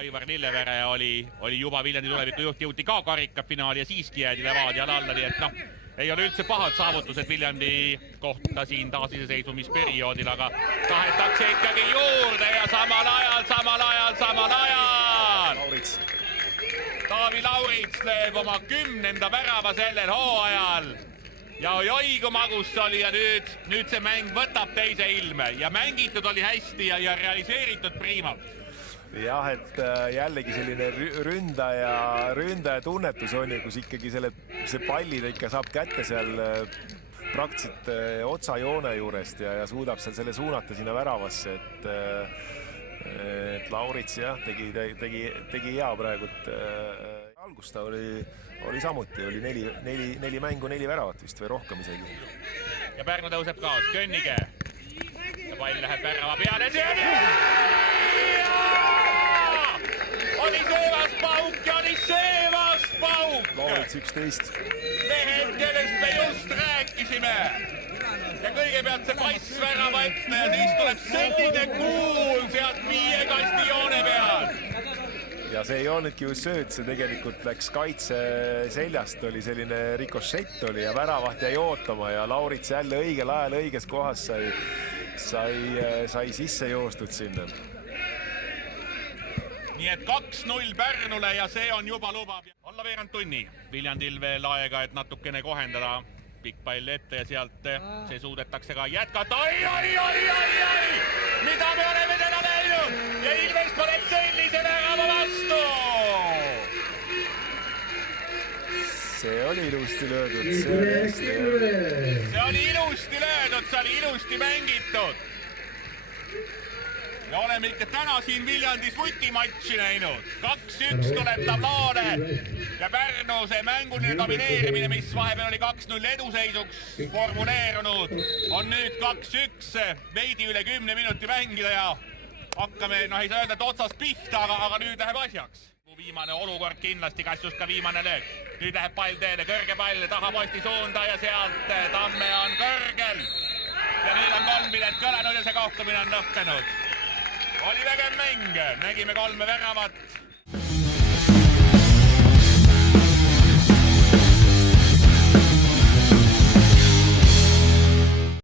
Aivar Lillevere oli juba Viljandi tuleviku juht, jõuti ka karikafinaali ja siiski jäädi Levadia alla, nii et ei ole üldse pahad saavutused Viljandi kohta siin taasiseseisvumisperioodil, aga tahetakse ikkagi juurde ja samal ajal Taavi Laurits lööb oma 10. värava sellel hooajal. Ja oi, kui magus oli ja nüüd see mäng võtab teise ilme ja mängitud oli hästi ja realiseeritud priimalt. Jah, et jällegi selline ründaja tunnetus on, kus ikkagi see pallid ikka saab kätte seal praktiliselt otsajoone juurest ja suudab seal selle suunata sinna väravasse, et Laurits jah, tegi hea praegult. Algus ta oli samuti, oli 4 mängu, 4 väravat vist või rohkem isegi. Ja Pärnu tõuseb kaos, Könnige. Ja pall läheb värava peale. Oli seevast pauk! Laurits 11. Mehed, kellest me just rääkisime. Ja kõigepealt see pass värava ette ja siis tuleb selline kuul sealt 5 kasti joone peal. Ja see ei olnudki ju sööt, see tegelikult läks kaitse seljast, oli selline rikošett oli ja väravaht jäi ootama ja Laurits jälle õigel ajal õiges kohas sai sisse joostud sinna. Nii et 2-0 Pärnule ja see on juba lubab. Alla veerand tunni. Viljandil veel aega, et natukene kohendada. Pikk pall ette ja sealt see suudetakse ka jätkata. Oi! Mida me oleme täna näinud? Ja Ilves paneb sellise värava vastu! See oli ilusti löödud. See oli ilusti mängitud. Ja oleme ikka täna siin Viljandis vutimatši näinud. 2-1 tuleb tabloole ja Pärnu see mänguline domineerimine, mis vahepeal oli 2-0 eduseisuks formuleerunud, on nüüd 2-1, veidi üle 10 minuti mängida ja hakkame, ei saa öelda, et otsast pihta, aga nüüd läheb asjaks. Viimane olukord kindlasti, kas just ka viimane löök. Nüüd läheb pall teele, kõrge pall tahaposti suunda ja sealt Tamme on kõrgel. Ja nüüd on 3 pilet kõlanud ja see kohtumine on lõppenud. Oli vägev mäng, nägime 3 väravat